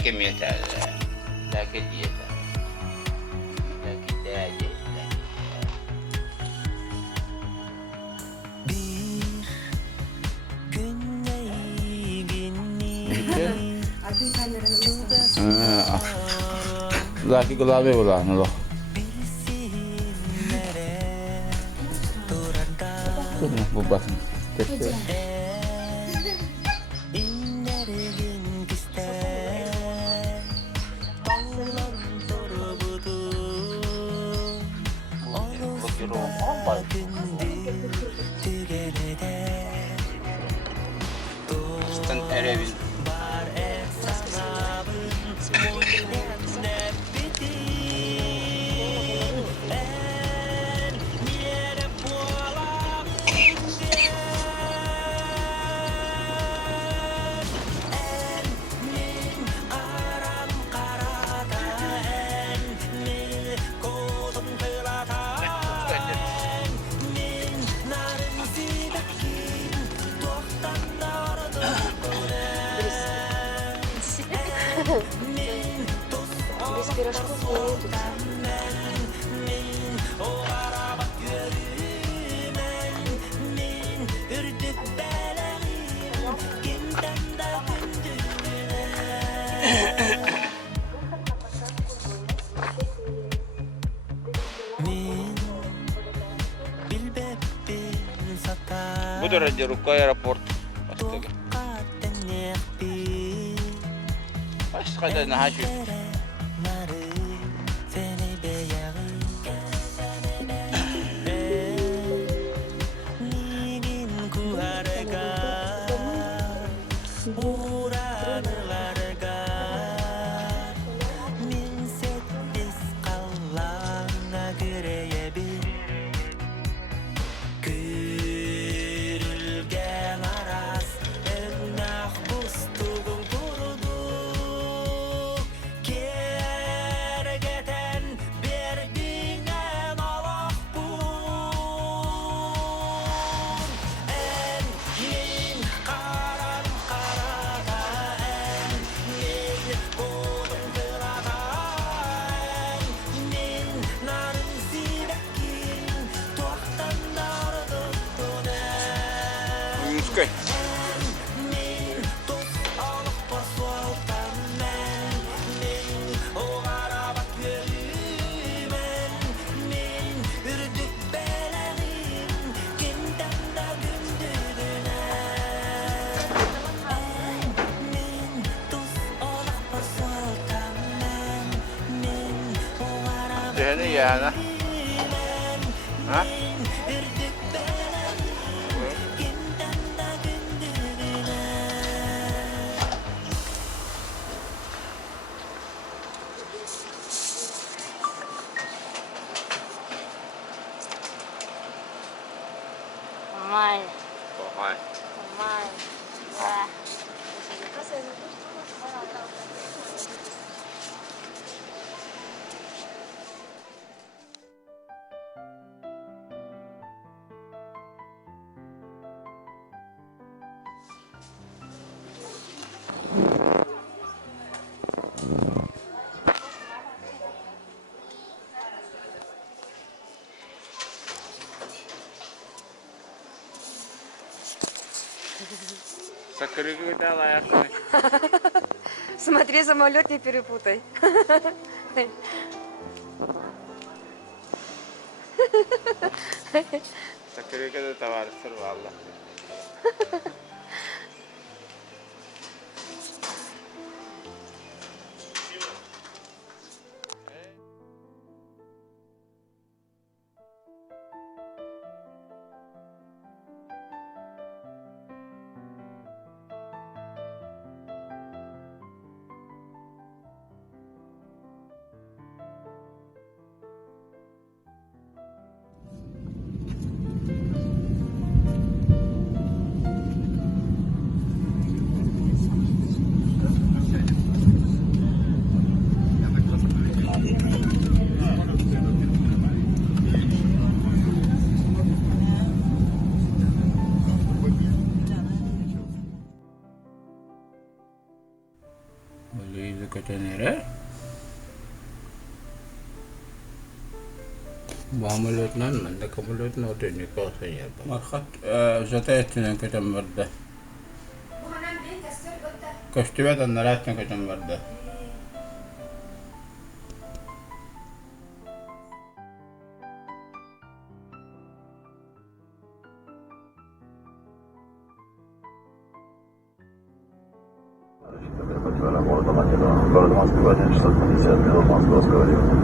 Lakin yeter. Lakin yeter. Lakin değerli. Laki kulağı ulan lo. Bu bakın. Stan Erevin. Bu da Radyorukka aeroport. Başka da ne şu? Muskay. Dehne yana. Ha? Mày, Hỏi. mày, và Sakırı gıda ayakta. смотри, самолет не перепутай. Sakırı gıda tavarısır valla. Boleh kacanera. Muamelutnan manda kamulut no teni kosanya. Makat zata etinen kacan vardı. Koştuvadan narattan kacan vardı. Город Москвы 1650 минут московского времени.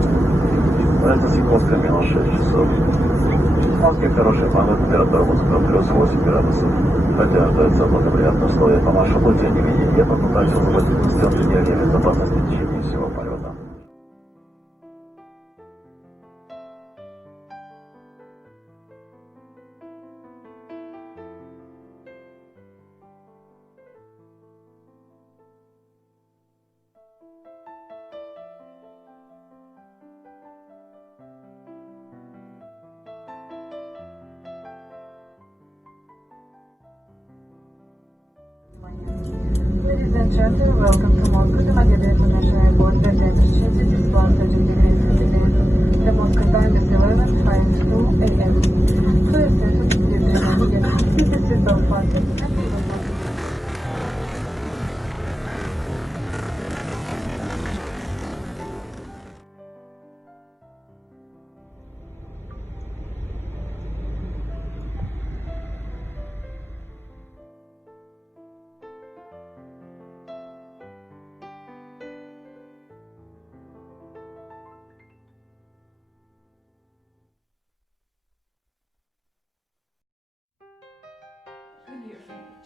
Это Сикотская минус 6 часов. В Москве хорошая погода, температура воздуха плюс 8 градусов. Хотя ожидается благоприятные условия по маршруту, тем не менее, я попытался сделать меры безопасности в течение всего полета. Ladies and gentlemen, welcome to Moscow Domodedovo International Airport. The temperature is 130 degrees Celsius. The Moscow time is 11:52 a.m. To assist with the destination, keep the seatbelt fastened and leave a button.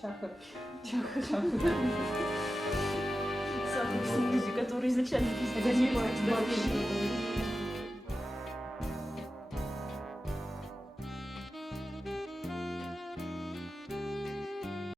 Чахар. Самый смузи, который изначально Это не борщ.